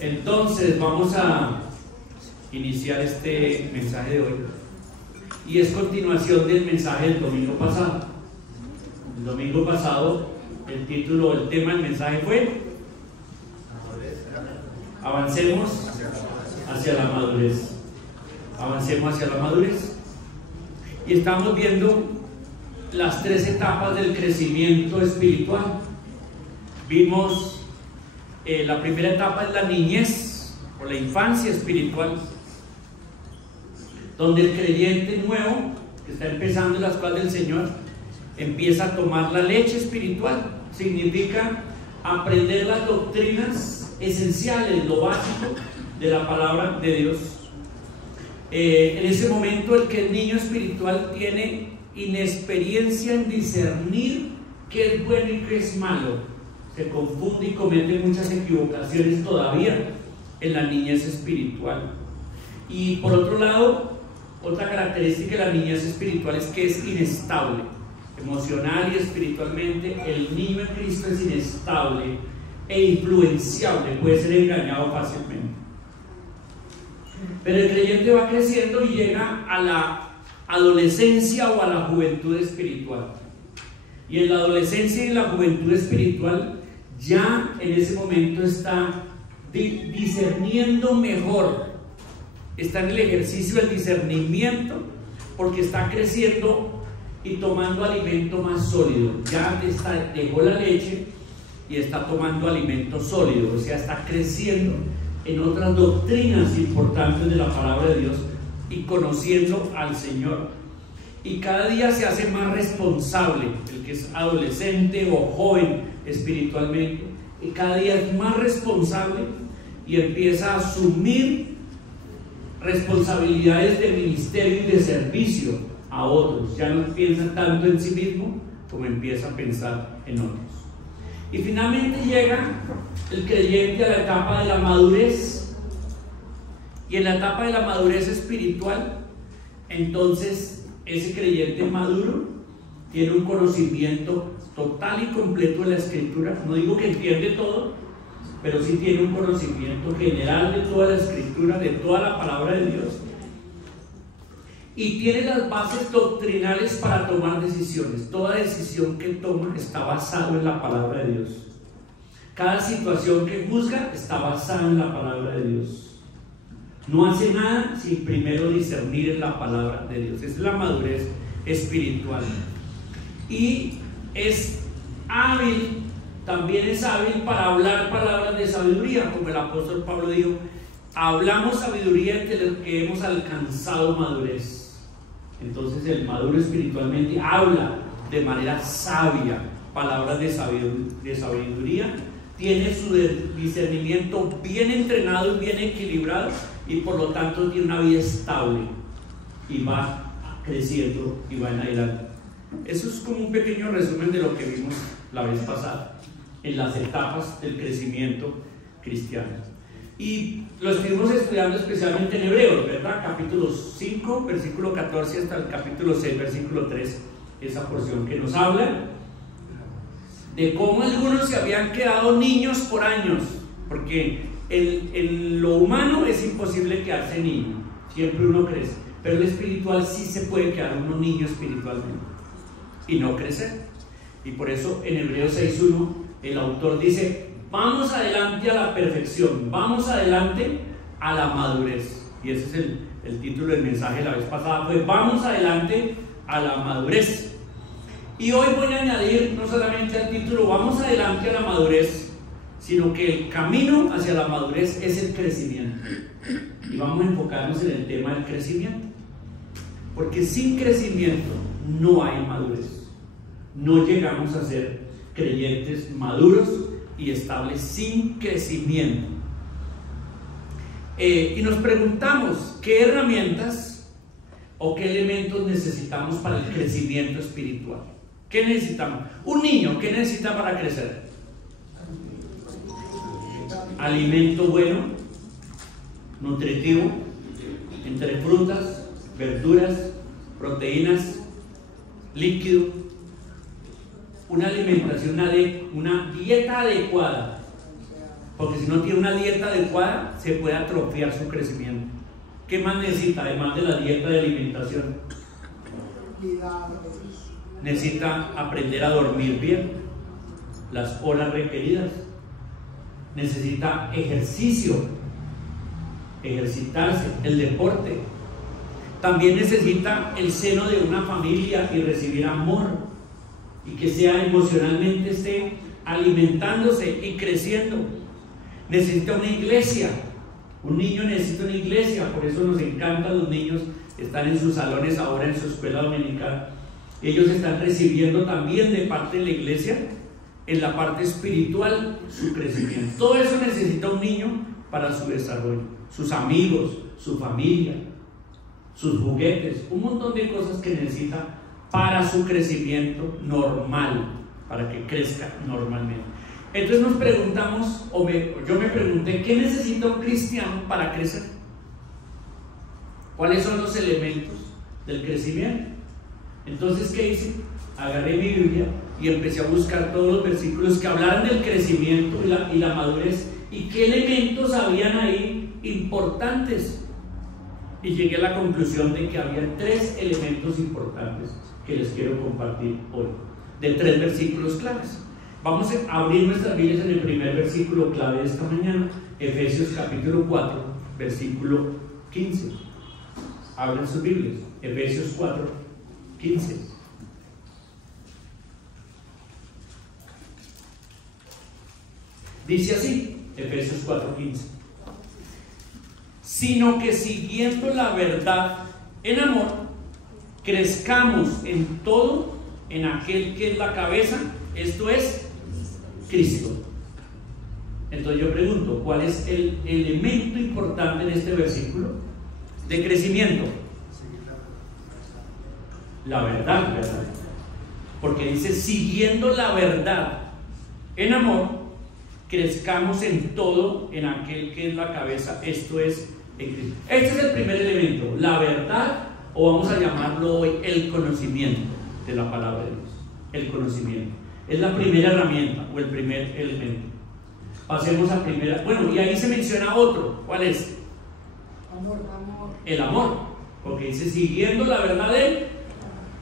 Entonces vamos a iniciar este mensaje de hoy y es continuación del mensaje del domingo pasado. El domingo pasado el tema del mensaje fue Avancemos hacia la madurez. Avancemos hacia la madurez. Y estamos viendo las 3 etapas del crecimiento espiritual. Vimos la primera etapa es la niñez o la infancia espiritual, donde el creyente nuevo que está empezando en las cosas del Señor empieza a tomar la leche espiritual. Significa aprender las doctrinas esenciales, lo básico de la palabra de Dios. En ese momento el que es niño espiritual tiene inexperiencia en discernir qué es bueno y qué es malo. Se confunde y comete muchas equivocaciones todavía en la niñez espiritual. Y por otro lado, otra característica de la niñez espiritual es que es inestable. Emocional y espiritualmente, el niño en Cristo es inestable e influenciable, puede ser engañado fácilmente. Pero el creyente va creciendo y llega a la adolescencia o a la juventud espiritual. Y en la adolescencia y la juventud espiritual, ya en ese momento está discerniendo mejor, está en el ejercicio del discernimiento, porque está creciendo y tomando alimento más sólido. Ya dejó la leche y está tomando alimento sólido, o sea, está creciendo en otras doctrinas importantes de la palabra de Dios y conociendo al Señor. Y cada día se hace más responsable, el que es adolescente o joven espiritualmente, y cada día es más responsable y empieza a asumir responsabilidades de ministerio y de servicio a otros. Ya no piensa tanto en sí mismo como empieza a pensar en otros. Y finalmente llega el creyente a la etapa de la madurez. Y en la etapa de la madurez espiritual, entonces ese creyente maduro tiene un conocimiento total y completo de la Escritura. No digo que entiende todo, pero sí tiene un conocimiento general de toda la Escritura, de toda la palabra de Dios. Y tiene las bases doctrinales para tomar decisiones. Toda decisión que toma está basada en la palabra de Dios. Cada situación que juzga está basada en la palabra de Dios. No hace nada sin primero discernir en la palabra de Dios. Esa es la madurez espiritual. Y es hábil, también es hábil para hablar palabras de sabiduría, como el apóstol Pablo dijo: hablamos sabiduría entre los que hemos alcanzado madurez. Entonces el maduro espiritualmente habla de manera sabia palabras de sabiduría, tiene su discernimiento bien entrenado y bien equilibrado, y por lo tanto tiene una vida estable y va creciendo y va en adelante. Eso es como un pequeño resumen de lo que vimos la vez pasada en las etapas del crecimiento cristiano. Y lo estuvimos estudiando especialmente en Hebreos, ¿verdad? Capítulo 5, versículo 14 hasta el capítulo 6, versículo 3, esa porción que nos habla de cómo algunos se habían quedado niños por años, porque en lo humano es imposible quedarse niño, siempre uno crece, pero el espiritual sí se puede quedar uno niño espiritualmente y no crecer. Y por eso en Hebreos 6:1 el autor dice: vamos adelante a la perfección, vamos adelante a la madurez. Y ese es el título del mensaje la vez pasada, fue vamos adelante a la madurez. Y hoy voy a añadir no solamente al título vamos adelante a la madurez, sino que el camino hacia la madurez es el crecimiento. Y vamos a enfocarnos en el tema del crecimiento, porque sin crecimiento no hay madurez. No llegamos a ser creyentes maduros y estables sin crecimiento. Y nos preguntamos qué herramientas o qué elementos necesitamos para el crecimiento espiritual. ¿Qué necesitamos? Un niño, ¿qué necesita para crecer? Alimento bueno, nutritivo, entre frutas, verduras, proteínas, líquido, una alimentación, una dieta adecuada Porque si no tiene una dieta adecuada, se puede atrofiar su crecimiento. ¿Qué más necesita además de la dieta de alimentación? Necesita aprender a dormir bien, las horas requeridas. Necesita ejercicio, ejercitarse, el deporte. También necesita el seno de una familia y recibir amor, y que sea emocionalmente, esté alimentándose y creciendo. Necesita una iglesia. Un niño necesita una iglesia, por eso nos encantan los niños. Están en sus salones ahora en su escuela dominical. Ellos están recibiendo también de parte de la iglesia, en la parte espiritual, su crecimiento. Todo eso necesita un niño para su desarrollo. Sus amigos, su familia, sus juguetes, un montón de cosas que necesita para su crecimiento normal, para que crezca normalmente. Entonces nos preguntamos, yo me pregunté, ¿qué necesita un cristiano para crecer? ¿Cuáles son los elementos del crecimiento? Entonces, ¿qué hice? Agarré mi Biblia y empecé a buscar todos los versículos que hablaran del crecimiento y la madurez, y qué elementos habían ahí importantes. Y llegué a la conclusión de que había 3 elementos importantes que les quiero compartir hoy, de 3 versículos claves. Vamos a abrir nuestras Biblias en el primer versículo clave de esta mañana, Efesios capítulo 4, versículo 15. Abren sus Biblias, Efesios 4, 15. Dice así, Efesios 4, 15. Sino que siguiendo la verdad en amor, crezcamos en todo en aquel que es la cabeza, esto es Cristo. Entonces yo pregunto, ¿cuál es el elemento importante en este versículo de crecimiento? La verdad, ¿verdad? Porque dice, siguiendo la verdad en amor, crezcamos en todo en aquel que es la cabeza, esto es en Cristo. Este es el primer elemento, la verdad, o vamos a llamarlo hoy el conocimiento de la palabra de Dios. El conocimiento es la primera herramienta o el primer elemento. Pasemos a primera, bueno, y ahí se menciona otro. ¿Cuál es? Amor. El amor, porque dice siguiendo la verdad del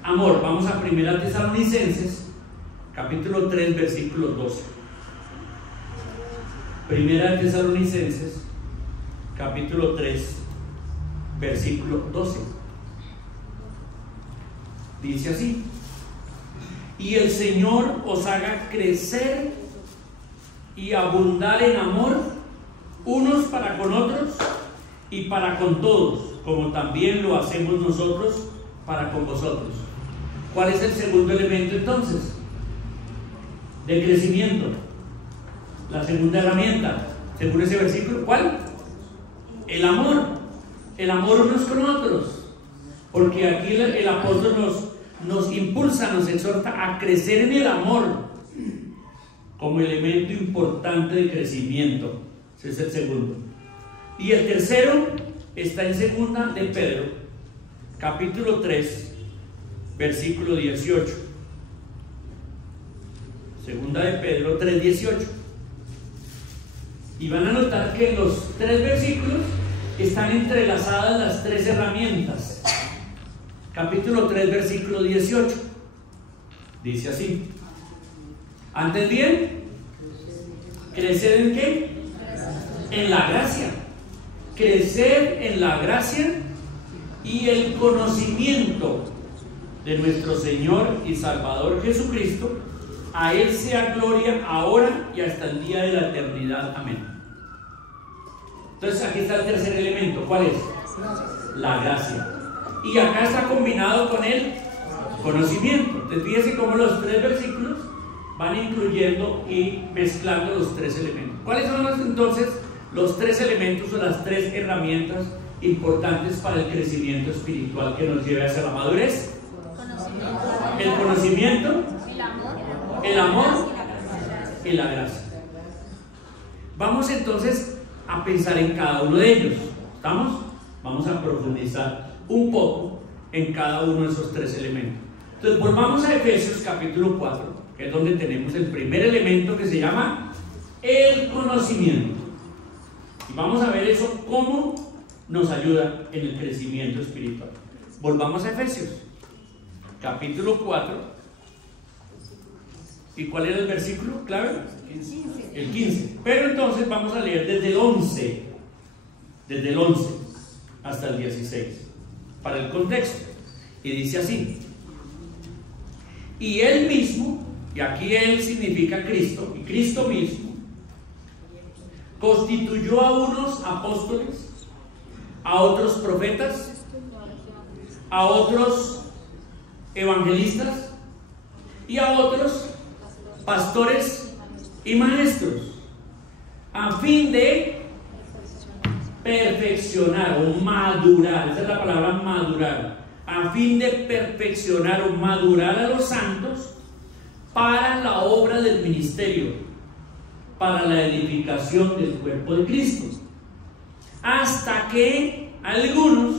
amor. Vamos a primera Tesalonicenses capítulo 3 versículo 12. Primera Tesalonicenses capítulo 3 versículo 12. Dice así: y el Señor os haga crecer y abundar en amor unos para con otros y para con todos, como también lo hacemos nosotros para con vosotros. ¿Cuál es el segundo elemento entonces de crecimiento? La segunda herramienta, según ese versículo, ¿cuál? El amor. El amor unos con otros, porque aquí el apóstol nos impulsa, nos exhorta a crecer en el amor como elemento importante de crecimiento. Ese es el segundo. Y el tercero está en segunda de Pedro capítulo 3 versículo 18. Segunda de Pedro 3, 18. Y van a notar que en los 3 versículos están entrelazadas las 3 herramientas. Capítulo 3, versículo 18. Dice así: antes bien, ¿crecer en qué? En la gracia. Crecer en la gracia y el conocimiento de nuestro Señor y Salvador Jesucristo. A Él sea gloria ahora y hasta el día de la eternidad. Amén. Entonces aquí está el tercer elemento. ¿Cuál es? La gracia. Y acá está combinado con el conocimiento. Entonces fíjense cómo los 3 versículos van incluyendo y mezclando los 3 elementos. ¿Cuáles son entonces los 3 elementos o las 3 herramientas importantes para el crecimiento espiritual que nos lleve hacia la madurez? El conocimiento, el amor y la gracia. Vamos entonces a pensar en cada uno de ellos. ¿Estamos? Vamos a profundizar un poco en cada uno de esos 3 elementos. Entonces volvamos a Efesios capítulo 4, que es donde tenemos el primer elemento que se llama el conocimiento. Y vamos a ver eso, cómo nos ayuda en el crecimiento espiritual. Volvamos a Efesios, capítulo 4. ¿Y cuál era el versículo clave? El 15. Pero entonces vamos a leer desde el 11. Desde el 11 hasta el 16. Para el contexto. Y dice así. Y él mismo, y aquí él significa Cristo, y Cristo mismo, constituyó a unos apóstoles, a otros profetas, a otros evangelistas y a otros pastores y maestros, a fin de perfeccionar o madurar, esa es la palabra madurar, a fin de perfeccionar o madurar a los santos para la obra del ministerio, para la edificación del cuerpo de Cristo, hasta que algunos,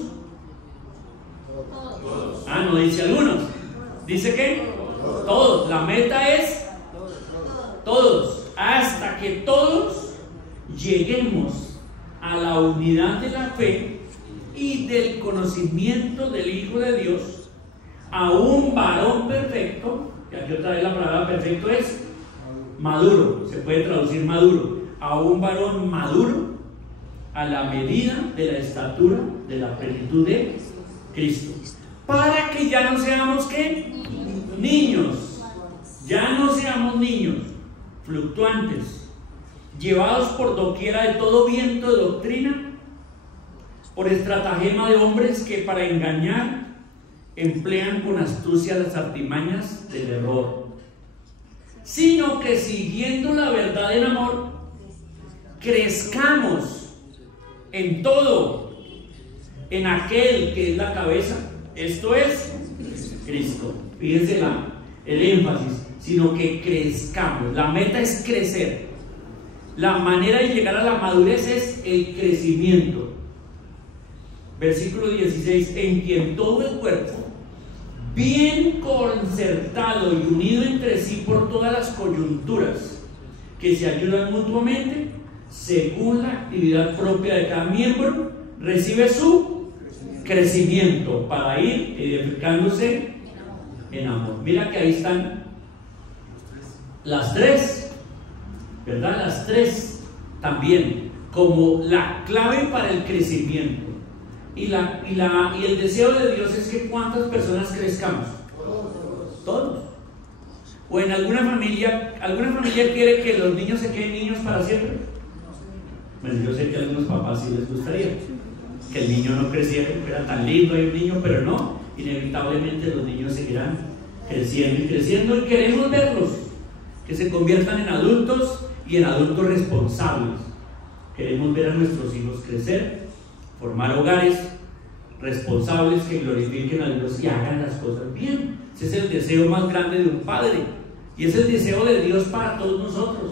no dice algunos, dice que todos, la meta es todos, hasta que todos lleguemos a la unidad de la fe y del conocimiento del Hijo de Dios, a un varón perfecto, y aquí otra vez la palabra perfecto es maduro, se puede traducir maduro, a un varón maduro, a la medida de la estatura de la plenitud de Cristo, para que ya no seamos ¿qué? Niños, ya no seamos niños fluctuantes, llevados por doquiera de todo viento de doctrina, por estratagema de hombres que para engañar emplean con astucia las artimañas del error, sino que siguiendo la verdad en amor, crezcamos en todo, en aquel que es la cabeza, esto es Cristo. Fíjense el énfasis, sino que crezcamos. La meta es crecer. La manera de llegar a la madurez es el crecimiento. Versículo 16, en quien todo el cuerpo, bien concertado y unido entre sí por todas las coyunturas, que se ayudan mutuamente, según la actividad propia de cada miembro, recibe su crecimiento para ir edificándose en amor. Mira que ahí están las tres, ¿verdad? Las tres también como la clave para el crecimiento. Y el deseo de Dios es que ¿cuántas personas crezcamos? Todos. O en alguna familia quiere que los niños se queden niños para siempre. Pues yo sé que a algunos papás sí les gustaría que el niño no creciera, que era tan lindo hay un niño, pero no, inevitablemente los niños seguirán creciendo y creciendo, y queremos verlos que se conviertan en adultos y en adultos responsables. Queremos ver a nuestros hijos crecer, formar hogares responsables que glorifiquen a Dios y hagan las cosas bien. Ese es el deseo más grande de un padre, y es el deseo de Dios para todos nosotros,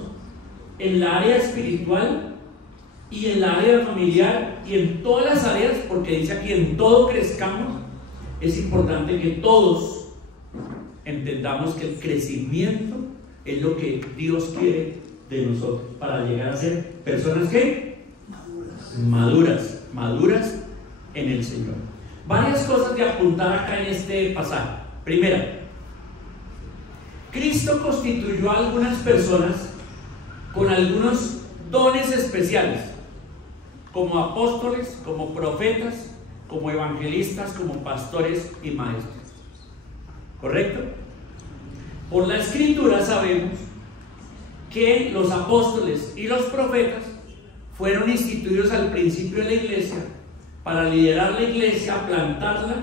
en la área espiritual y en la área familiar y en todas las áreas, porque dice aquí en todo crezcamos. Es importante que todos entendamos que el crecimiento es lo que Dios quiere de nosotros para llegar a ser personas que maduras en el Señor. Varias cosas de apuntar acá en este pasaje. Primera, Cristo constituyó a algunas personas con algunos dones especiales, como apóstoles, como profetas, como evangelistas, como pastores y maestros. ¿Correcto? Por la Escritura sabemos que los apóstoles y los profetas fueron instituidos al principio de la iglesia para liderar la iglesia, plantarla,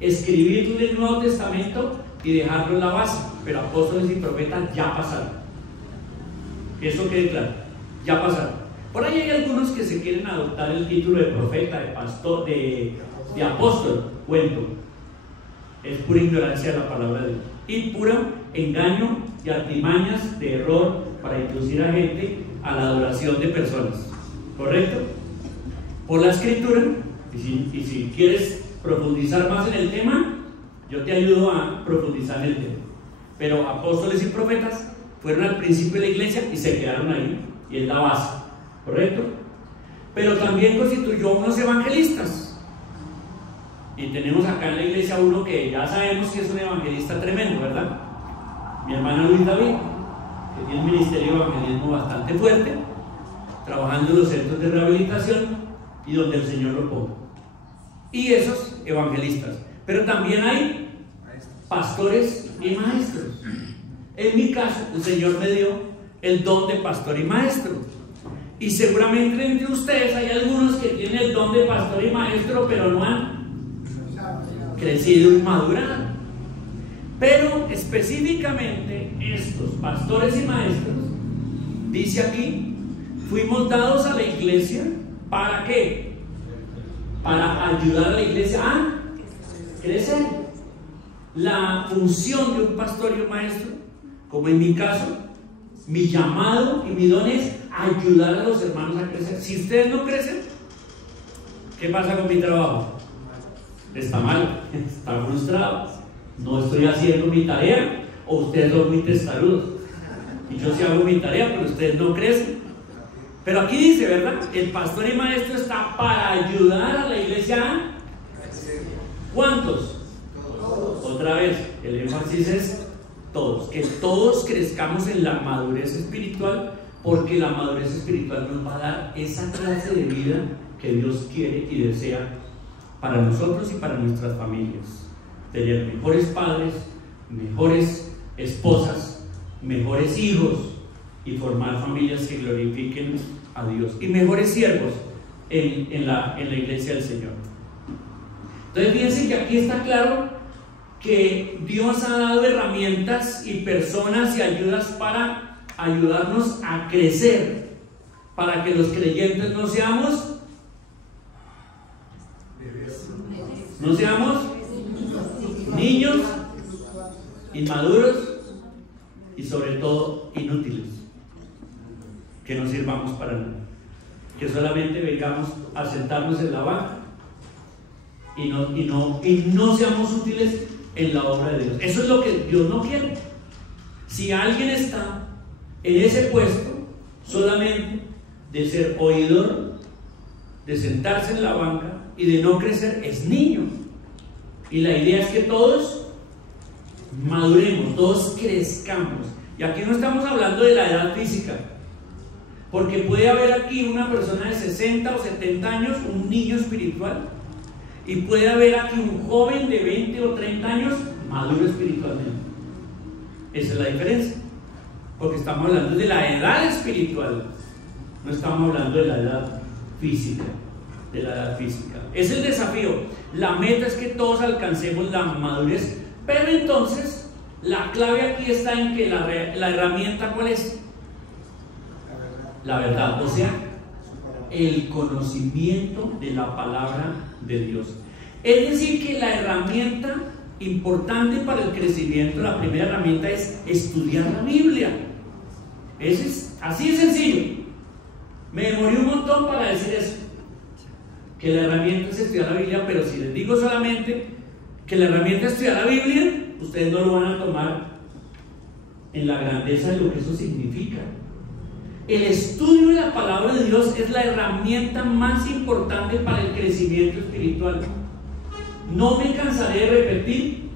escribirle el Nuevo Testamento y dejarlo en la base. Pero apóstoles y profetas ya pasaron. Que eso quede claro, ya pasaron. Por ahí hay algunos que se quieren adoptar el título de profeta, de pastor, de apóstol. Cuento, es pura ignorancia de la palabra de Dios y puro engaño y artimañas de error para inducir a gente a la adoración de personas. ¿Correcto? Por la Escritura, y si quieres profundizar más en el tema, yo te ayudo a profundizar en el tema. Pero apóstoles y profetas fueron al principio de la iglesia y se quedaron ahí. y es la base, ¿correcto? Pero también constituyó unos evangelistas. Y tenemos acá en la iglesia uno que ya sabemos que es un evangelista tremendo, ¿verdad? Mi hermano Luis David, que tiene un ministerio de evangelismo bastante fuerte, trabajando en los centros de rehabilitación y donde el Señor lo ponga. Y esos evangelistas. Pero también hay pastores y maestros. En mi caso, el Señor me dio el don de pastor y maestro. Y seguramente entre ustedes hay algunos que tienen el don de pastor y maestro, pero no han crecido y madurado. Pero específicamente estos pastores y maestros, dice aquí, fuimos dados a la iglesia, ¿para qué? Para ayudar a la iglesia a crecer. La función de un pastor y un maestro, como en mi caso, mi llamado y mi don es ayudar a los hermanos a crecer. Si ustedes no crecen, ¿qué pasa con mi trabajo? Está mal, está frustrado, no estoy haciendo mi tarea, o ustedes son muy testarudos. Y yo sí hago mi tarea, pero ustedes no crecen. Pero aquí dice, ¿verdad? El pastor y maestro está para ayudar a la iglesia. ¿Cuántos? Otra vez, el énfasis es todos, que todos crezcamos en la madurez espiritual, porque la madurez espiritual nos va a dar esa clase de vida que Dios quiere y desea para nosotros y para nuestras familias. Tener mejores padres, mejores esposas, mejores hijos y formar familias que glorifiquen a Dios y mejores siervos en la iglesia del Señor. Entonces fíjense que aquí está claro que Dios ha dado herramientas y personas y ayudas para ayudarnos a crecer, para que los creyentes no seamos niños inmaduros y sobre todo inútiles, que no sirvamos para nada, que solamente vengamos a sentarnos en la banca y no seamos útiles en la obra de Dios. Eso es lo que Dios no quiere. Si alguien está en ese puesto solamente de ser oidor, de sentarse en la banca y de no crecer, es niño. Y la idea es que todos maduremos, todos crezcamos. Y aquí no estamos hablando de la edad física, porque puede haber aquí una persona de 60 o 70 años, un niño espiritual, y puede haber aquí un joven de 20 o 30 años maduro espiritualmente. Esa es la diferencia, porque estamos hablando de la edad espiritual, no estamos hablando de la edad física. Es el desafío. La meta es que todos alcancemos la madurez, pero entonces la clave aquí está en que la herramienta, ¿cuál es? La verdad, o sea, el conocimiento de la palabra de Dios. Es decir, que la herramienta importante para el crecimiento, la primera herramienta es estudiar la Biblia. Así de sencillo. Me demoré un montón para decir eso, que la herramienta es estudiar la Biblia, pero si les digo solamente que la herramienta es estudiar la Biblia, ustedes no lo van a tomar en la grandeza de lo que eso significa. El estudio de la palabra de Dios es la herramienta más importante para el crecimiento espiritual. No me cansaré de repetir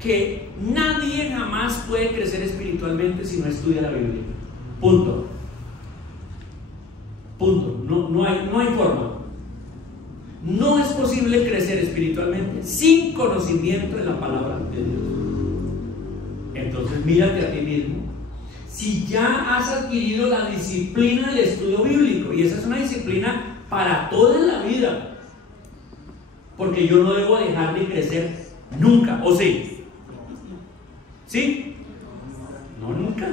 que nadie jamás puede crecer espiritualmente si no estudia la Biblia. Punto. No hay forma. No es posible crecer espiritualmente sin conocimiento de la palabra de Dios. Entonces mírate a ti mismo. Si ya has adquirido la disciplina del estudio bíblico, y esa es una disciplina para toda la vida, porque yo no debo dejar de crecer nunca, ¿o sí? ¿Sí? No, nunca.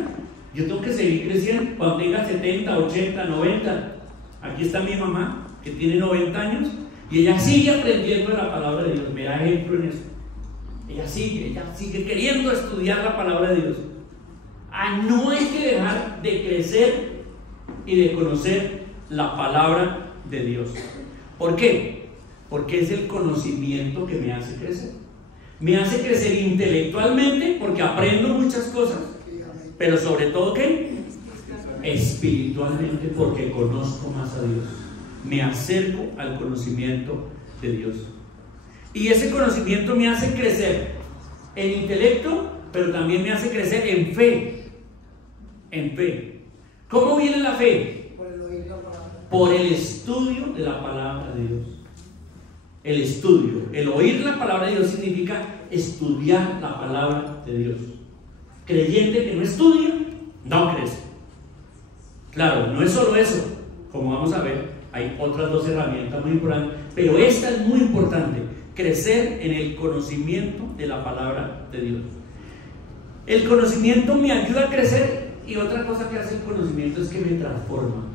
Yo tengo que seguir creciendo cuando tenga 70, 80, 90. Aquí está mi mamá, que tiene 90 años, y ella sigue aprendiendo de la palabra de Dios. Me da ejemplo en eso. Ella sigue queriendo estudiar la palabra de Dios. No hay que dejar de crecer y de conocer la palabra de Dios. ¿Por qué? Porque es el conocimiento que me hace crecer. Me hace crecer intelectualmente porque aprendo muchas cosas, pero sobre todo ¿qué? espiritualmente, porque conozco más a Dios. Me acerco al conocimiento de Dios. Y ese conocimiento me hace crecer en intelecto, pero también me hace crecer en fe. En fe. ¿Cómo viene la fe? Por el estudio de la palabra de Dios. El estudio. El oír la palabra de Dios significa estudiar la palabra de Dios. Creyente que no estudia, no crece. Claro, no es solo eso. Como vamos a ver, hay otras dos herramientas muy importantes, pero esta es muy importante: crecer en el conocimiento de la palabra de Dios. El conocimiento me ayuda a crecer, y otra cosa que hace el conocimiento es que me transforma.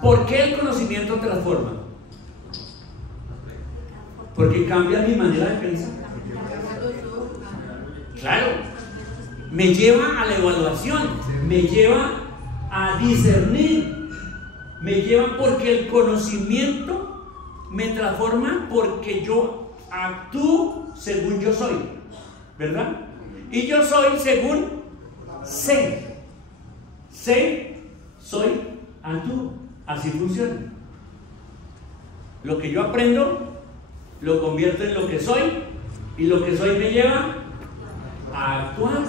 ¿Por qué el conocimiento transforma? Porque cambia mi manera de pensar. Claro, me lleva a la evaluación, me lleva a discernir, me lleva, porque el conocimiento me transforma, porque yo actúo según yo soy, ¿verdad? Y yo soy según sé. Sé, soy, actúo. Así funciona. Lo que yo aprendo lo convierto en lo que soy, y lo que soy me lleva a actuar.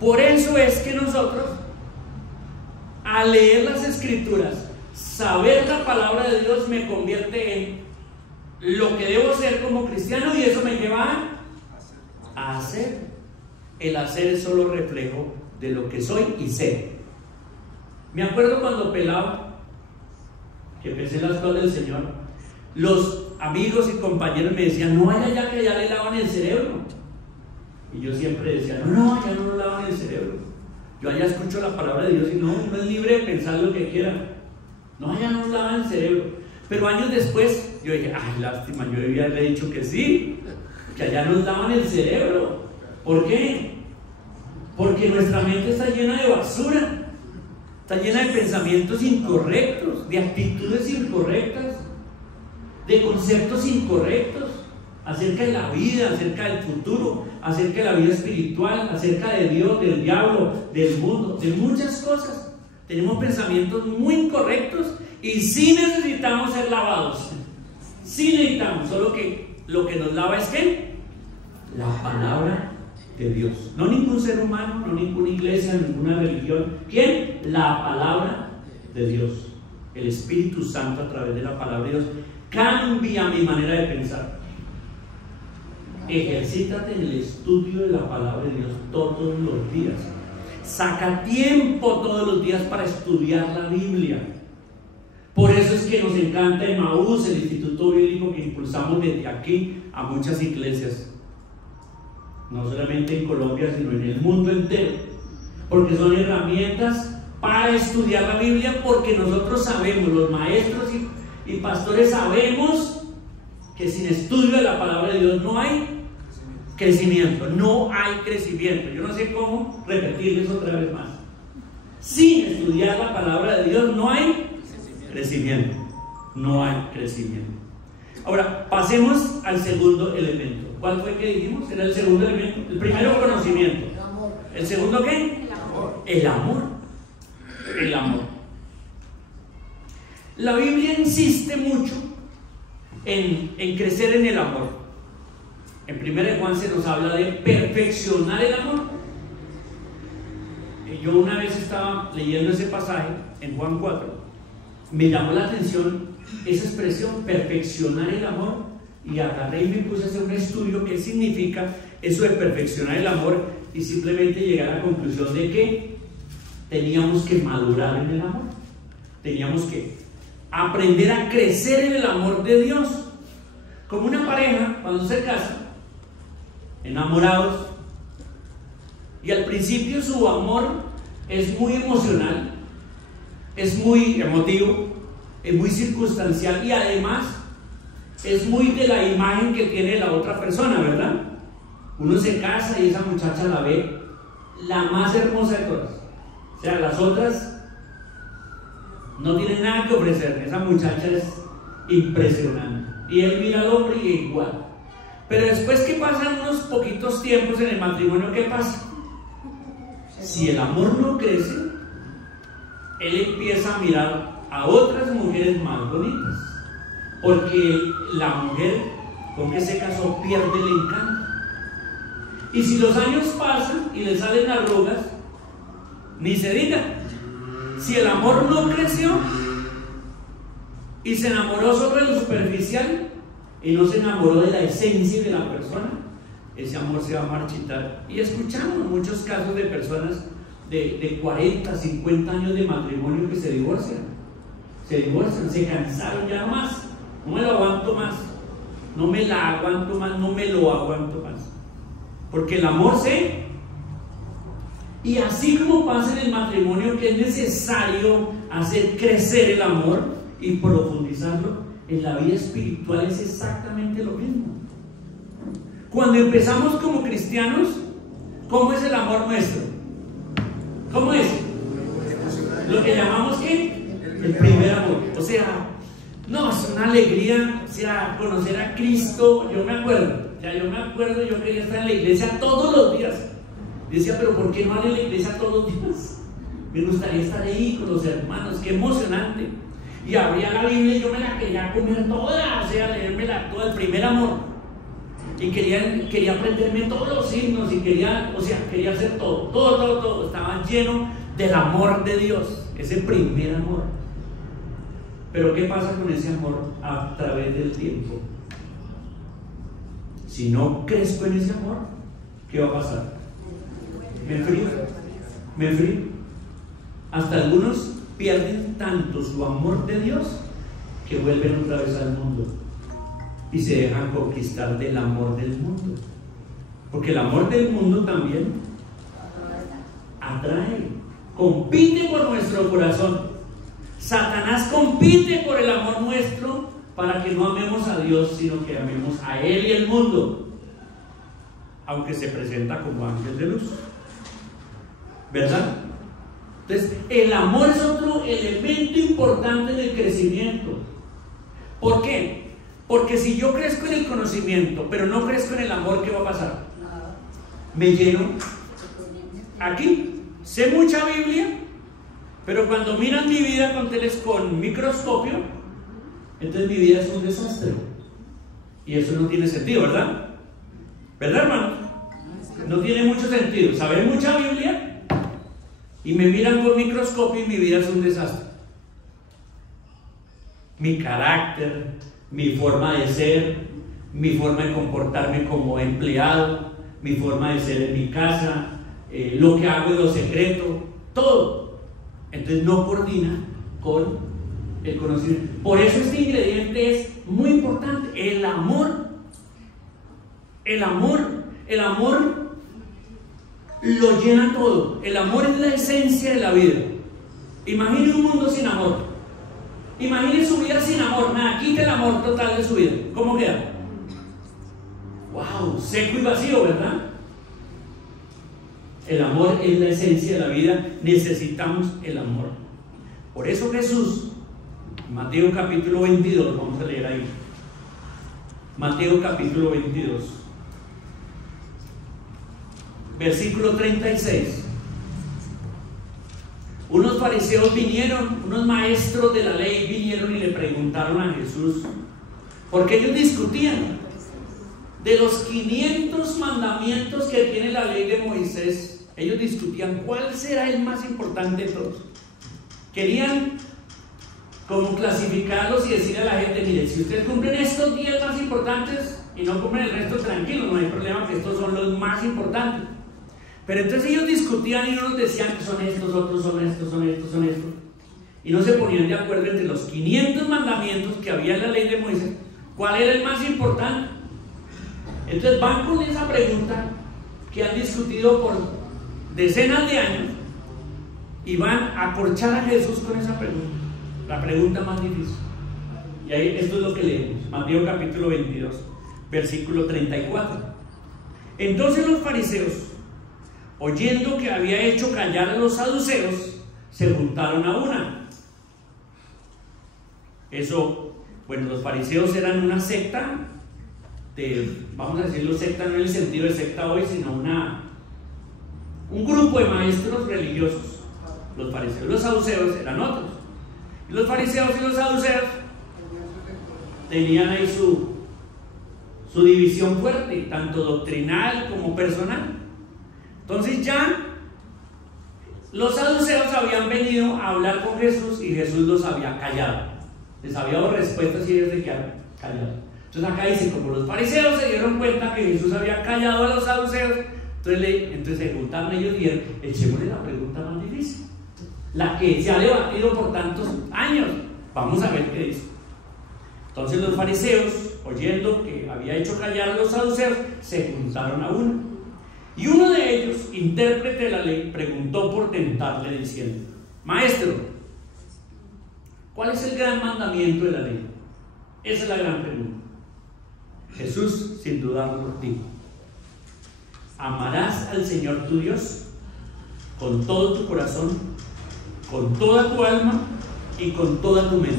Por eso es que nosotros, al leer las Escrituras, saber la palabra de Dios me convierte en lo que debo ser como cristiano, y eso me lleva a hacer. El hacer es solo reflejo de lo que soy y sé. Me acuerdo cuando pelado, que empecé las cosas del Señor, los amigos y compañeros me decían: no vaya ya, que ya le lavan el cerebro. Y yo siempre decía: no, ya no lo lavan el cerebro. Yo allá escucho la palabra de Dios y uno es libre de pensar lo que quiera. No, ya no nos lavan el cerebro. Pero años después yo dije: ay, lástima, yo debía haberle dicho que sí, que allá nos lavan el cerebro. ¿Por qué? Porque nuestra mente está llena de basura, está llena de pensamientos incorrectos, de actitudes incorrectas, de conceptos incorrectos acerca de la vida, acerca del futuro, acerca de la vida espiritual, acerca de Dios, del diablo, del mundo, de muchas cosas. Tenemos pensamientos muy incorrectos, y sí necesitamos ser lavados. Sí necesitamos, solo que lo que nos lava es ¿qué? La palabra de Dios. No ningún ser humano, no ninguna iglesia, ninguna religión. ¿Quién? La palabra de Dios. El Espíritu Santo, a través de la palabra de Dios, cambia mi manera de pensar. Ejercítate en el estudio de la palabra de Dios todos los días. Saca tiempo todos los días para estudiar la Biblia. Por eso es que nos encanta Emaús, el instituto bíblico que impulsamos desde aquí a muchas iglesias, no solamente en Colombia, sino en el mundo entero, porque son herramientas para estudiar la Biblia, porque nosotros sabemos, los maestros y pastores sabemos, que sin estudio de la palabra de Dios no hay crecimiento, no hay crecimiento. Yo no sé cómo repetirles otra vez más: sin estudiar la palabra de Dios no hay crecimiento, no hay crecimiento. Ahora, pasemos al segundo elemento. ¿Cuál fue que dijimos? Era el segundo elemento. El primero, conocimiento. ¿El segundo qué? El amor. El amor. El amor. La Biblia insiste mucho en crecer en el amor. En 1 Juan se nos habla de perfeccionar el amor. Yo una vez estaba leyendo ese pasaje en Juan 4. Me llamó la atención esa expresión, perfeccionar el amor, y agarré y me puse a hacer un estudio qué significa eso de perfeccionar el amor, y simplemente llegué a la conclusión de que teníamos que madurar en el amor, teníamos que aprender a crecer en el amor de Dios. Como una pareja cuando se casa, enamorados, y al principio su amor es muy emocional, es muy emotivo, es muy circunstancial, y además es muy de la imagen que tiene la otra persona, ¿verdad? Uno se casa y esa muchacha la ve la más hermosa de todas. O sea, las otras no tienen nada que ofrecer. Esa muchacha es impresionante. Y él mira al hombre y igual. Pero después que pasan unos poquitos tiempos en el matrimonio, ¿qué pasa? Si el amor no crece, él empieza a mirar a otras mujeres más bonitas, porque la mujer con que se casó pierde el encanto. Y si los años pasan y le salen arrugas, ni se diga. Si el amor no creció y se enamoró solo de lo superficial y no se enamoró de la esencia de la persona, ese amor se va a marchitar. Y escuchamos muchos casos de personas de 40, 50 años de matrimonio que se divorcian, se cansaron, ya no más, no me lo aguanto más, no me la aguanto más, no me lo aguanto más, porque el amor se... Y así como pasa en el matrimonio, que es necesario hacer crecer el amor y profundizarlo, en la vida espiritual es exactamente lo mismo. Cuando empezamos como cristianos, ¿cómo es el amor nuestro? ¿Cómo es? Lo que llamamos ¿qué? El primer amor. O sea, no, es una alegría, o sea, conocer a Cristo. Yo me acuerdo, yo quería estar en la iglesia todos los días. Decía, pero ¿por qué no van a la iglesia todos los días? Me gustaría estar ahí con los hermanos, qué emocionante. Y abría la Biblia y yo me la quería comer toda, o sea, leérmela toda, el primer amor. Y quería aprenderme todos los himnos y quería hacer todo. Estaba lleno del amor de Dios, ese primer amor. Pero ¿qué pasa con ese amor a través del tiempo? Si no crezco en ese amor, ¿qué va a pasar? Me enfrío. Hasta algunos pierden tanto su amor de Dios que vuelven otra vez al mundo y se dejan conquistar del amor del mundo, porque el amor del mundo también atrae, compite por nuestro corazón. Satanás compite por el amor nuestro para que no amemos a Dios, sino que amemos a Él y el mundo, aunque se presenta como ángel de luz, ¿verdad? Entonces, el amor es otro elemento importante en el crecimiento. ¿Por qué? Porque si yo crezco en el conocimiento, pero no crezco en el amor, ¿qué va a pasar? Me lleno aquí, sé mucha Biblia, pero cuando miran mi vida con microscopio, entonces mi vida es un desastre. Y eso no tiene sentido, ¿verdad? ¿Verdad, hermano? No tiene mucho sentido. Saber mucha Biblia y me miran con microscopio y mi vida es un desastre. Mi carácter, mi forma de ser, mi forma de comportarme como empleado, mi forma de ser en mi casa, lo que hago en lo secreto, todo. Entonces no coordina con el conocimiento. Por eso este ingrediente es muy importante, el amor. El amor lo llena todo. El amor es la esencia de la vida. Imagine un mundo sin amor. Imagine su vida sin amor. Nada, quite el amor total de su vida. ¿Cómo queda? ¡Wow! Seco y vacío, ¿verdad? El amor es la esencia de la vida. Necesitamos el amor. Por eso Jesús, Mateo capítulo 22, vamos a leer ahí. Mateo capítulo 22, versículo 36. Unos fariseos vinieron, unos maestros de la ley vinieron y le preguntaron a Jesús, porque ellos discutían de los 500 mandamientos que tiene la ley de Moisés. Ellos discutían cuál será el más importante de todos. Querían como clasificarlos y decirle a la gente, mire, si ustedes cumplen estos 10 más importantes y no cumplen el resto, tranquilos, no hay problema, que estos son los más importantes. Pero entonces ellos discutían y unos decían que son estos, otros son estos, son estos, son estos. Y no se ponían de acuerdo entre los 500 mandamientos que había en la ley de Moisés, cuál era el más importante. Entonces van con esa pregunta que han discutido por decenas de años y van a acorchar a Jesús con esa pregunta, la pregunta más difícil. Y ahí esto es lo que leemos, Mateo capítulo 22, versículo 34. Entonces los fariseos, oyendo que había hecho callar a los saduceos, se juntaron a una. Bueno, los fariseos eran una secta vamos a decirlo secta no en el sentido de secta hoy, sino un grupo de maestros religiosos los fariseos y los saduceos eran otros. Y los fariseos y los saduceos tenían ahí su división fuerte, tanto doctrinal como personal. Entonces ya los saduceos habían venido a hablar con Jesús y Jesús los había callado. Les había dado respuestas y ellos se quedaron callados. Entonces acá dice, como los fariseos se dieron cuenta que Jesús había callado a los saduceos, entonces se juntaron ellos y dijeron, echémosle la pregunta más difícil, la que se ha debatido por tantos años. Vamos a ver qué dice. Entonces los fariseos, oyendo que había hecho callar a los saduceos, se juntaron a uno. Y uno de ellos, intérprete de la ley, preguntó por tentarle diciendo, Maestro, ¿cuál es el gran mandamiento de la ley? Esa es la gran pregunta. Jesús, sin dudarlo, dijo, amarás al Señor tu Dios con todo tu corazón, con toda tu alma y con toda tu mente.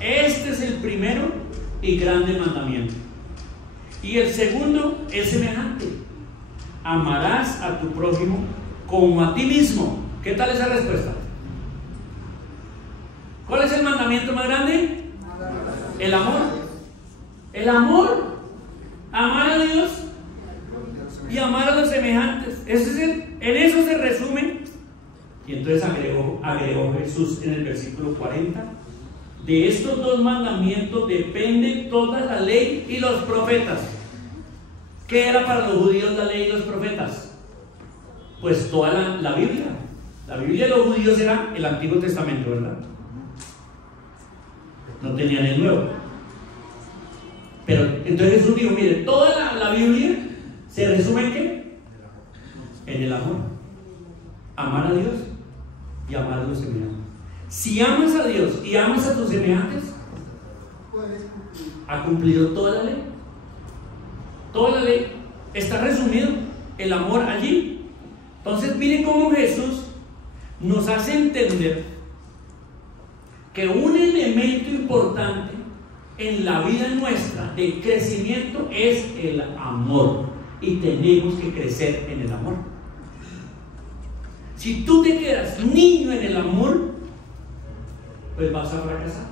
Este es el primero y grande mandamiento. Y el segundo es semejante: amarás a tu prójimo como a ti mismo. ¿Qué tal esa respuesta? ¿Cuál es el mandamiento más grande? El amor. El amor. Amar a Dios y amar a los semejantes. En eso se resume. Y entonces agregó Jesús en el versículo 40: de estos dos mandamientos depende toda la ley y los profetas. ¿Qué era para los judíos la ley y los profetas? Pues toda la Biblia. La Biblia de los judíos era el Antiguo Testamento, ¿verdad? No tenían el Nuevo. Pero entonces Jesús dijo, mire, toda la Biblia se resume ¿en qué? En el amor. Amar a Dios y amar a los semejantes. Si amas a Dios y amas a tus semejantes, ha cumplido toda la ley. Toda la ley está resumido el amor allí. Entonces miren cómo Jesús nos hace entender que un elemento importante en la vida nuestra de crecimiento es el amor, y tenemos que crecer en el amor. Si tú te quedas niño en el amor, pues vas a fracasar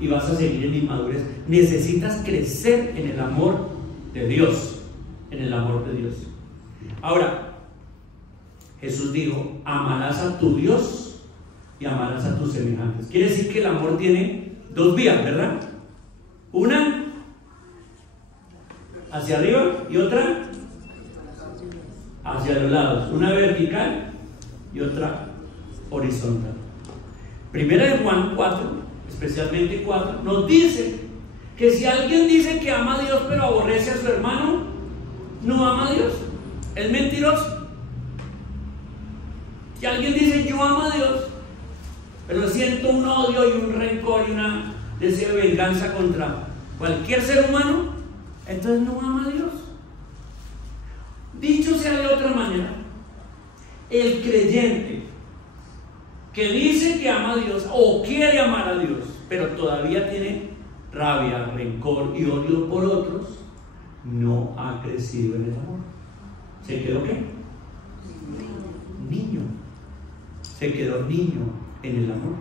y vas a seguir en inmadurez. Necesitas crecer en el amor de Dios, en el amor de Dios. Ahora, Jesús dijo, amarás a tu Dios y amarás a tus semejantes. Quiere decir que el amor tiene dos vías, ¿verdad? Una hacia arriba y otra hacia los lados. Una vertical y otra horizontal. Primera de Juan 4, especialmente 4, nos dice que si alguien dice que ama a Dios pero aborrece a su hermano, no ama a Dios, es mentiroso. Si alguien dice yo amo a Dios pero siento un odio y un rencor y una deseo de venganza contra cualquier ser humano, entonces no ama a Dios. Dicho sea de otra manera, el creyente que dice que ama a Dios o quiere amar a Dios, pero todavía tiene rabia, rencor y odio por otros, no ha crecido en el amor. ¿Se quedó qué? Niño. Se quedó niño en el amor.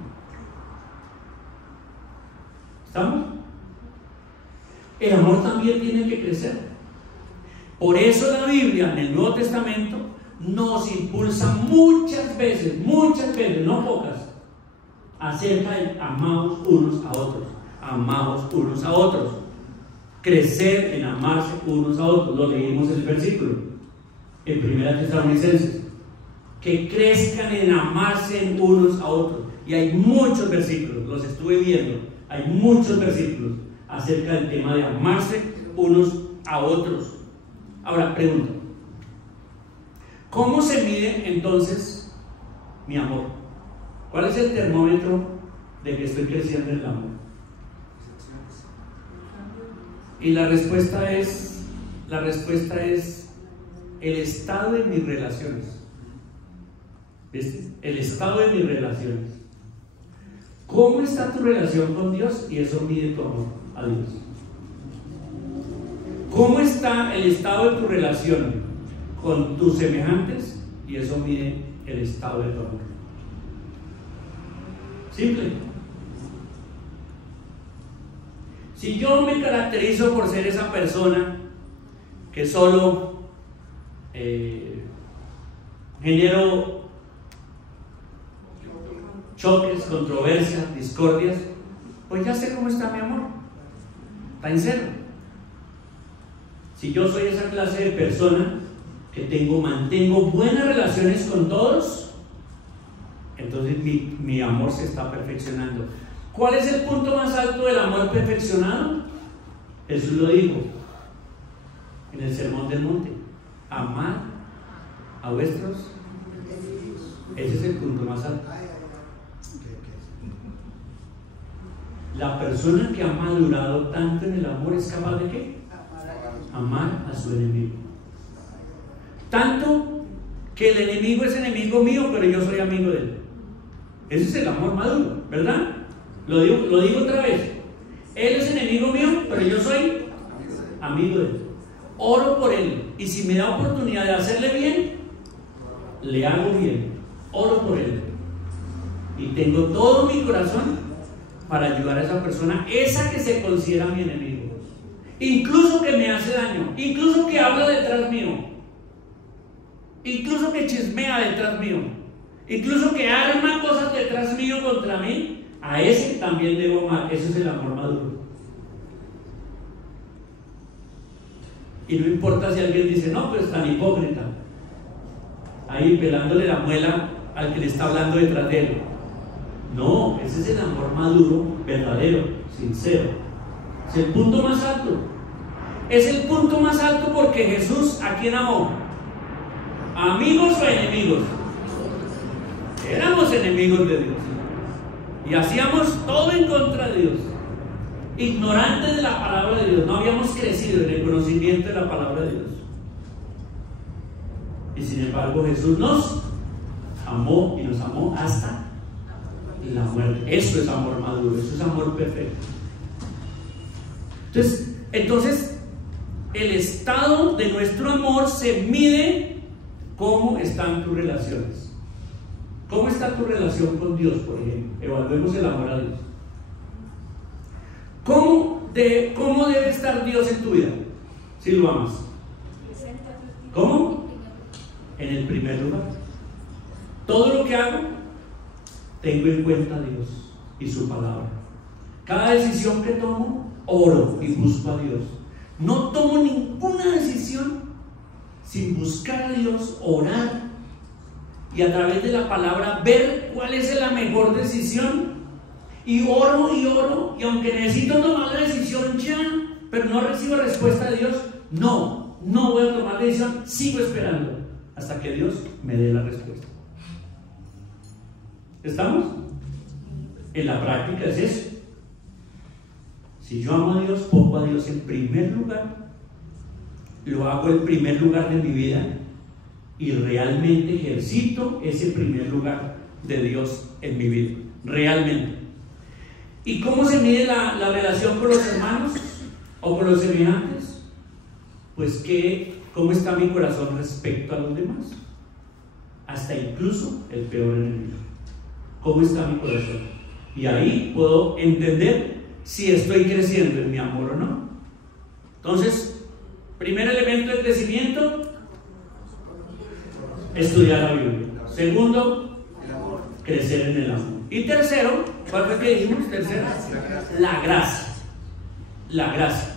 ¿Estamos? El amor también tiene que crecer. Por eso la Biblia en el Nuevo Testamento nos impulsa muchas veces, no pocas, acerca de amados unos a otros, amados unos a otros, crecer en amarse unos a otros. Lo leímos en el versículo en 1 Tesalonicenses, que crezcan en amarse unos a otros. Y hay muchos versículos, los estuve viendo, hay muchos versículos acerca del tema de amarse unos a otros. Ahora pregunto, ¿cómo se mide entonces mi amor? ¿Cuál es el termómetro de que estoy creciendo en el amor? Y la respuesta es el estado de mis relaciones. ¿Viste? El estado de mis relaciones. ¿Cómo está tu relación con Dios? Y eso mide tu amor a Dios. ¿Cómo está el estado de tu relación con tus semejantes? Y eso mide el estado de tu amor. Simple. Si yo me caracterizo por ser esa persona que solo genero choques, controversias, discordias, pues ya sé cómo está mi amor. Está en cero. Si yo soy esa clase de persona que mantengo buenas relaciones con todos, entonces mi amor se está perfeccionando. ¿Cuál es el punto más alto del amor perfeccionado? Jesús lo dijo en el Sermón del Monte: amad a vuestros. Ese es el punto más alto. La persona que ha madurado tanto en el amor es capaz de ¿qué? Amar a su enemigo. Tanto que el enemigo es enemigo mío, pero yo soy amigo de él. Ese es el amor maduro, ¿verdad? Lo digo otra vez. Él es enemigo mío, pero yo soy amigo de él. Oro por él. Y si me da oportunidad de hacerle bien, le hago bien. Oro por él. Y tengo todo mi corazón para ayudar a esa persona, esa que se considera mi enemigo. Incluso que me hace daño, incluso que habla detrás mío, incluso que chismea detrás mío, incluso que arma cosas detrás mío contra mí, a ese también debo amar. Ese es el amor maduro. Y no importa si alguien dice, no, pues tan hipócrita, ahí pelándole la muela al que le está hablando detrás de él. No, ese es el amor maduro, verdadero, sincero. Es el punto más alto. Es el punto más alto porque Jesús, ¿a quién amó? ¿Amigos o enemigos? Éramos enemigos de Dios y hacíamos todo en contra de Dios, ignorantes de la palabra de Dios. No habíamos crecido en el conocimiento de la palabra de Dios. Y sin embargo Jesús nos amó y nos amó hasta la muerte. Eso es amor maduro, eso es amor perfecto. Entonces el estado de nuestro amor se mide cómo están tus relaciones. ¿Cómo está tu relación con Dios, por ejemplo? Evaluemos el amor a Dios. ¿Cómo debe estar Dios en tu vida si lo amas? ¿Cómo? En el primer lugar. Todo lo que hago, tengo en cuenta a Dios y su palabra. Cada decisión que tomo, oro y busco a Dios. No tomo ninguna decisión sin buscar a Dios, orar y a través de la palabra ver cuál es la mejor decisión. Y oro, y aunque necesito tomar la decisión ya, pero no recibo respuesta de Dios, no voy a tomar la decisión, sigo esperando hasta que Dios me dé la respuesta. ¿Estamos? En la práctica es eso. Si yo amo a Dios, pongo a Dios en primer lugar, lo hago en primer lugar de mi vida y realmente ejercito ese primer lugar de Dios en mi vida, realmente. ¿Y cómo se mide la relación con los hermanos o con los semejantes? Pues ¿cómo está mi corazón respecto a los demás? Hasta incluso el peor enemigo. ¿Cómo está mi corazón? Y ahí puedo entender si estoy creciendo en mi amor o no. Entonces, primer elemento de crecimiento, estudiar la Biblia. Segundo, crecer en el amor. Y tercero, ¿cuál fue que dijimos? Tercero, la gracia. La gracia.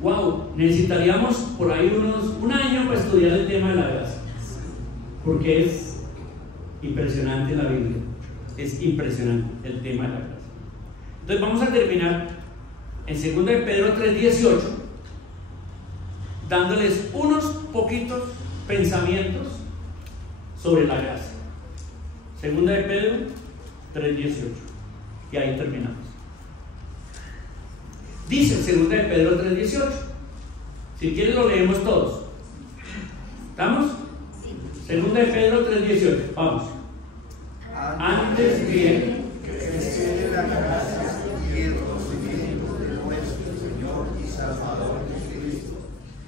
Wow, necesitaríamos por ahí un año para estudiar el tema de la gracia, porque es impresionante la Biblia. Es impresionante el tema de la gracia. Entonces vamos a terminar en 2 de Pedro 3:18, dándoles unos poquitos pensamientos sobre la gracia. 2 de Pedro 3:18, y ahí terminamos. Dice 2 de Pedro 3:18. Si quieren lo leemos todos. ¿Estamos? 2 de Pedro 3:18. Vamos. Antes bien, crecer la gracia y el conocimiento de nuestro Señor y Salvador Jesucristo.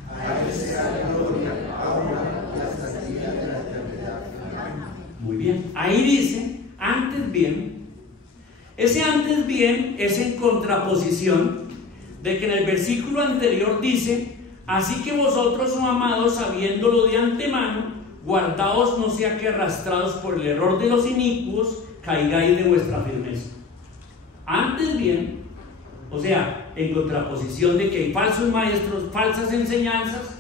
A Él sea la gloria, ahora y hasta el día de la eternidad. Amén. muy bien. Ahí dice, antes bien, es en contraposición de que en el versículo anterior dice: así que vosotros, oh amados, sabiéndolo de antemano, guardaos no sea que arrastrados por el error de los inicuos caigáis de vuestra firmeza. Antes bien, o sea, en contraposición de que hay falsos maestros, falsas enseñanzas,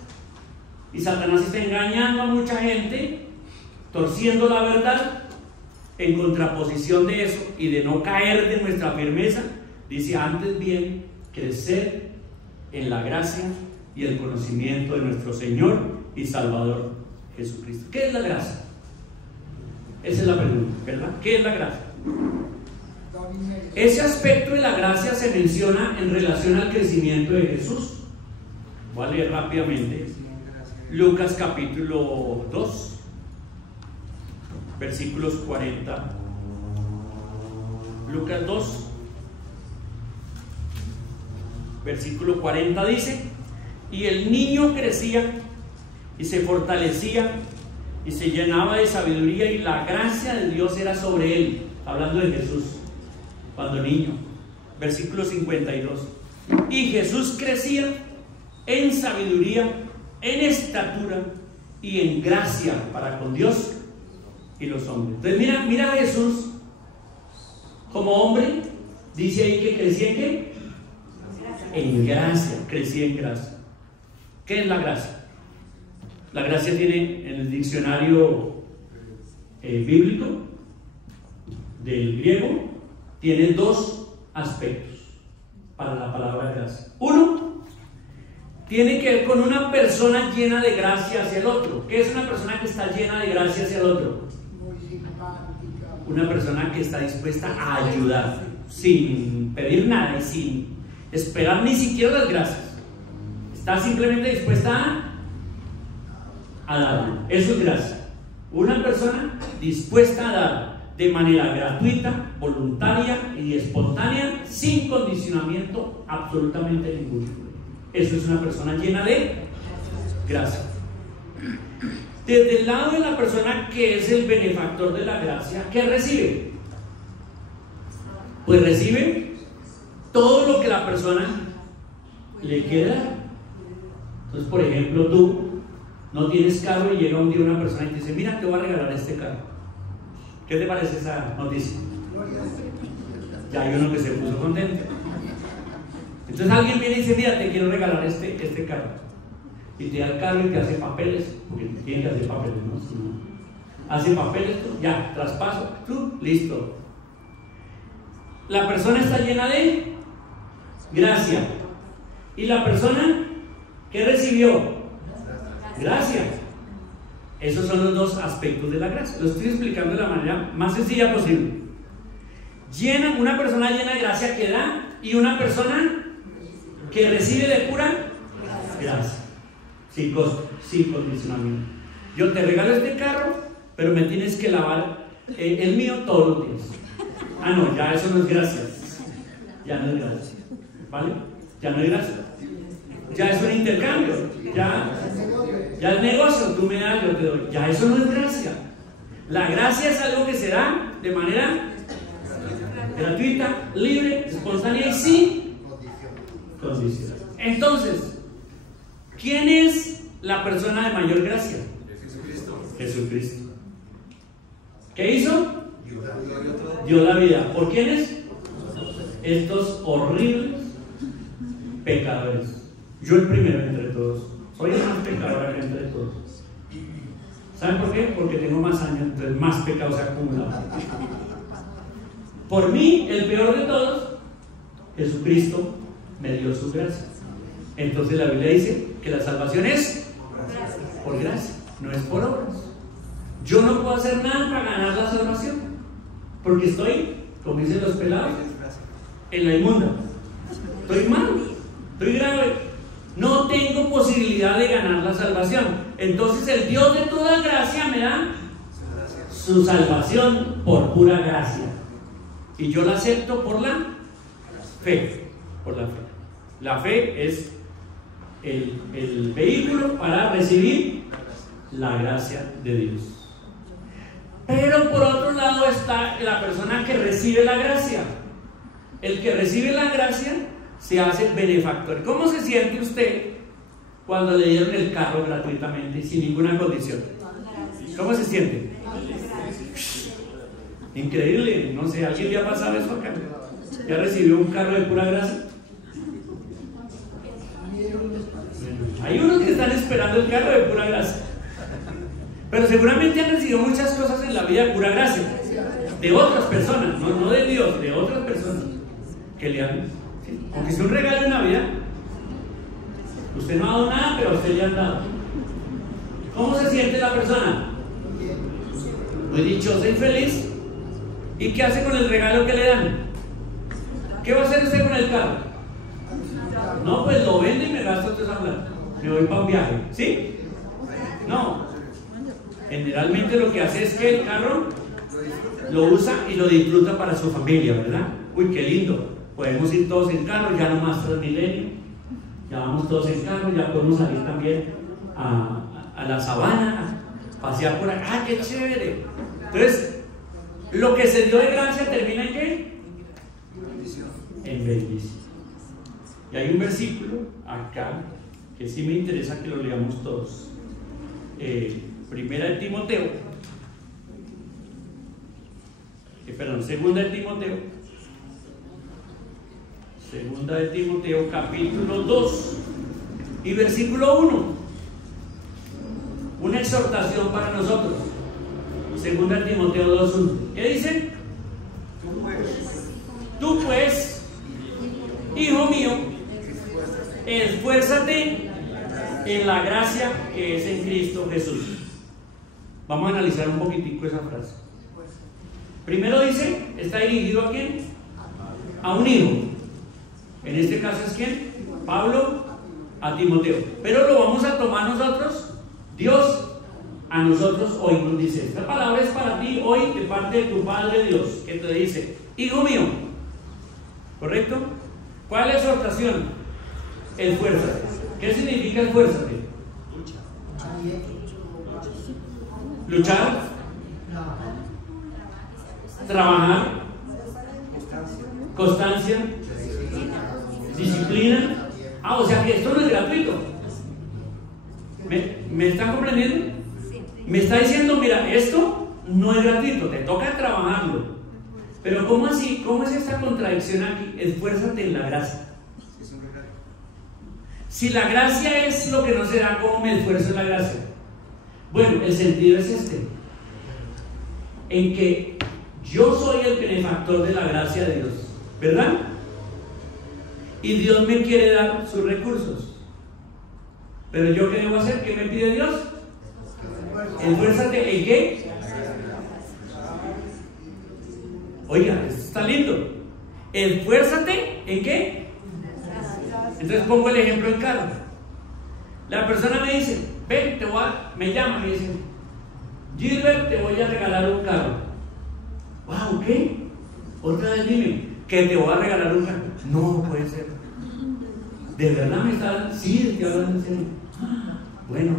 y Satanás está engañando a mucha gente, torciendo la verdad, en contraposición de eso y de no caer de nuestra firmeza, dice: antes bien, crecer en la gracia y el conocimiento de nuestro Señor y Salvador Jesucristo. ¿Qué es la gracia? Esa es la pregunta, ¿verdad? ¿Qué es la gracia? Ese aspecto de la gracia se menciona en relación al crecimiento de Jesús. Voy a leer rápidamente Lucas capítulo 2, versículos 40. Lucas 2, versículo 40 dice: y el niño crecía y se fortalecía y se llenaba de sabiduría, y la gracia de Dios era sobre él. Hablando de Jesús cuando niño. Versículo 52: y Jesús crecía en sabiduría, en estatura y en gracia para con Dios y los hombres. Entonces mira a Jesús como hombre. Dice ahí que crecía en ¿qué? En gracia. Crecía en gracia. ¿Qué es la gracia? La gracia tiene, en el diccionario bíblico del griego, tiene dos aspectos para la palabra gracia. Uno, tiene que ver con una persona llena de gracia hacia el otro. ¿Qué es una persona que está llena de gracia hacia el otro? Una persona que está dispuesta a ayudar sin pedir nada y sin esperar ni siquiera las gracias. Está simplemente dispuesta a darlo. Eso es gracia. Una persona dispuesta a dar de manera gratuita, voluntaria y espontánea, sin condicionamiento absolutamente ninguno. Eso es una persona llena de gracia. Desde el lado de la persona que es el benefactor de la gracia, ¿qué recibe? Pues recibe todo lo que la persona le quiere dar. Entonces, por ejemplo, tú no tienes carro y llega un día una persona y te dice: mira, te voy a regalar este carro. ¿Qué te parece esa noticia? Ya hay uno que se puso contento. Entonces alguien viene y dice: mira, te quiero regalar este carro. Y te da el carro y te hace papeles, porque tiene que hacer papeles, ¿no? Si no hace papeles, ya, traspaso, tú, listo. La persona está llena de gracia. ¿Y la persona qué recibió? Gracia. Esos son los dos aspectos de la gracia. Lo estoy explicando de la manera más sencilla posible. Una persona llena de gracia que da, y una persona que recibe de pura gracia, sin costo, sin condicionamiento. Yo te regalo este carro, pero me tienes que lavar el mío todos los días. Ah, no, ya eso no es gracia. Ya no es gracia, ¿vale? Ya no es gracia. Ya es un intercambio. Ya es negocio. Tú me das, yo te doy. Ya eso no es gracia. La gracia es algo que se da de manera gratuita, libre, espontánea y sin condiciones. Entonces, ¿quién es la persona de mayor gracia? Jesucristo. ¿Qué hizo? Dio la vida. ¿Por quiénes? Estos horribles pecadores. Yo el primero entre todos. Soy el más pecador acá entre todos. ¿Saben por qué? Porque tengo más años, entonces más pecados acumulados. Por mí, el peor de todos, Jesucristo me dio su gracia. Entonces la Biblia dice que la salvación es por gracia, no es por obras. Yo no puedo hacer nada para ganar la salvación, porque estoy, como dicen los pelados, en la inmunda. Estoy mal, estoy grave. No tengo posibilidad de ganar la salvación. Entonces el Dios de toda gracia me da su salvación por pura gracia. Y yo la acepto por la fe. Por la fe. La fe es el vehículo para recibir la gracia de Dios. Pero por otro lado está la persona que recibe la gracia. El que recibe la gracia se hace benefactor. ¿Cómo se siente usted cuando le dieron el carro gratuitamente y sin ninguna condición? ¿Cómo se siente? Increíble, no sé, ¿alguien le ha pasado eso acá? ¿Ya recibió un carro de pura gracia? Hay unos que están esperando el carro de pura gracia, pero seguramente han recibido muchas cosas en la vida de pura gracia, de otras personas, no de Dios, de otras personas que le han, ¿sí? Aunque sea un regalo en Navidad, usted no ha dado nada, pero a usted le han dado. ¿Cómo se siente la persona? Muy dichosa y feliz. ¿Y qué hace con el regalo que le dan? ¿Qué va a hacer usted con el carro? No, pues lo vende y me gasto toda esa plata. Me voy para un viaje, ¿sí? No. Generalmente lo que hace es que el carro lo usa y lo disfruta para su familia, ¿verdad? Uy, qué lindo. Podemos ir todos en carro, ya no más Transmilenio. Ya vamos todos en carro, ya podemos salir también a la sabana, pasear por acá. ¡Ah, qué chévere! Entonces, lo que se dio de gracia termina en ¿qué? En bendición. Y hay un versículo acá que sí me interesa que lo leamos todos. Segunda de Timoteo capítulo 2 y versículo 1. Una exhortación para nosotros. Segunda de Timoteo 2:1. ¿Qué dice? Tú pues, hijo mío, esfuérzate en la gracia que es en Cristo Jesús. Vamos a analizar un poquitico esa frase. Primero dice, está dirigido ¿a quién? A un hijo. En este caso es ¿quién? Pablo a Timoteo. Pero lo vamos a tomar nosotros, Dios a nosotros hoy nos dice, esta palabra es para ti hoy de parte de tu Padre Dios, que te dice, hijo mío, ¿correcto? ¿Cuál es la exhortación? Esfuérzate. ¿Qué significa esfuérzate? Luchar, trabajar, constancia, disciplina. O sea que esto no es gratuito. ¿Me están comprendiendo? Me está diciendo, mira, esto no es gratuito, te toca trabajarlo. Pero ¿cómo así? ¿Cómo es esta contradicción aquí? Esfuérzate en la gracia. Si la gracia es lo que no se da, ¿cómo me esfuerzo en la gracia? Bueno, el sentido es este, en que yo soy el benefactor de la gracia de Dios, ¿verdad? Y Dios me quiere dar sus recursos. Pero yo, ¿qué debo hacer? ¿Qué me pide Dios? Esfuérzate en qué. Oiga, esto está lindo. Esfuérzate en qué. Entonces pongo el ejemplo en carro. La persona me dice, ven, me llama, me dice, Gilbert, te voy a regalar un carro. Wow, ¿qué? Otra vez dime, que te voy a regalar un carro. No puede ser. ¿De verdad me está? Sí, estoy hablando en serio. Bueno,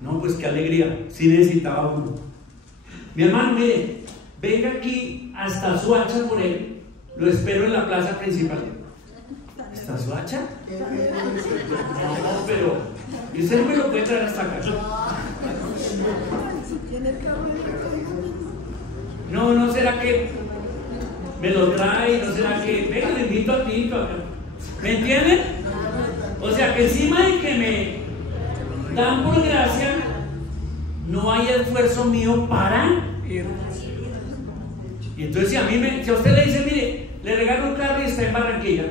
no, pues qué alegría. Sí necesitaba uno. Mi hermano, mire, venga aquí hasta Suacha por él. Lo espero en la plaza principal. ¿Está Suacha? No, pero ¿y usted no me lo puede traer hasta acá? No será que me lo trae, no será que venga, le invito a ti acá. ¿Me entienden? O sea que encima de que me dan por gracia, no hay esfuerzo mío para ir. Y entonces si a usted le dice, mire, le regalo un carro y está en Barranquilla,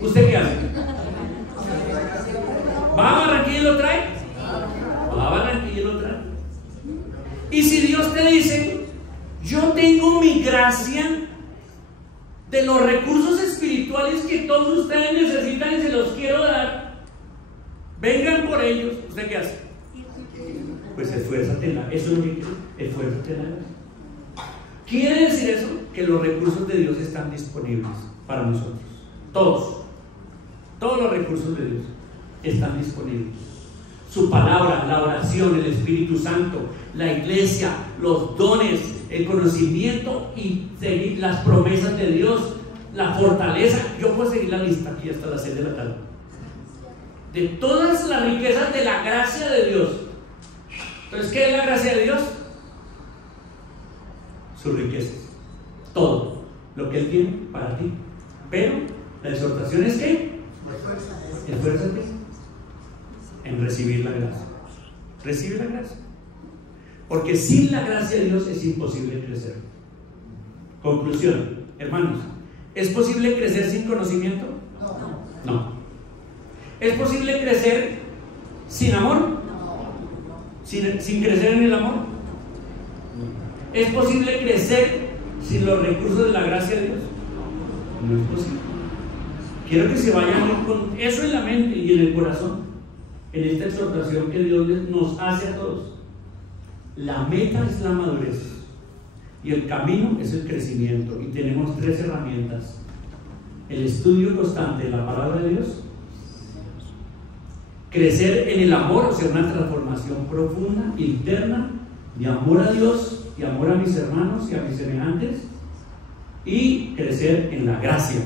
¿usted qué hace? ¿Va a Barranquilla y lo trae? Va a Barranquilla y lo trae. Y si Dios te dice, yo tengo mi gracia de los recursos espirituales que todos ustedes necesitan y se los quiero dar, vengan por ellos, ¿usted qué hace? Pues esfuérzate en la, eso es lo que quiere, esfuérzate en la gracia. Quiere decir eso, que los recursos de Dios están disponibles para nosotros, todos los recursos de Dios están disponibles. Su palabra, la oración, el Espíritu Santo, la iglesia, los dones, el conocimiento y seguir las promesas de Dios, la fortaleza. Yo puedo seguir la lista aquí hasta las 6 de la tarde. De todas las riquezas de la gracia de Dios. Entonces, ¿qué es la gracia de Dios? Sus riquezas. Todo lo que Él tiene para ti. Pero la exhortación es que esfuérzate en recibir la gracia. Recibe la gracia. Porque sin la gracia de Dios es imposible crecer. Conclusión, hermanos, ¿es posible crecer sin conocimiento? No. ¿Es posible crecer sin amor? ¿Sin crecer en el amor? ¿Es posible crecer sin los recursos de la gracia de Dios? No es posible. Quiero que se vayan con eso en la mente y en el corazón, en esta exhortación que Dios nos hace a todos. La meta es la madurez y el camino es el crecimiento, y tenemos 3 herramientas: el estudio constante de la palabra de Dios, crecer en el amor, o sea, una transformación profunda, interna, de amor a Dios y amor a mis hermanos y a mis semejantes, y crecer en la gracia,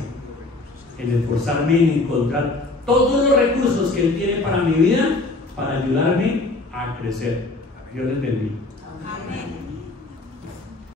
en esforzarme en encontrar todos los recursos que Él tiene para mi vida, para ayudarme a crecer. Dios les bendiga. Amén.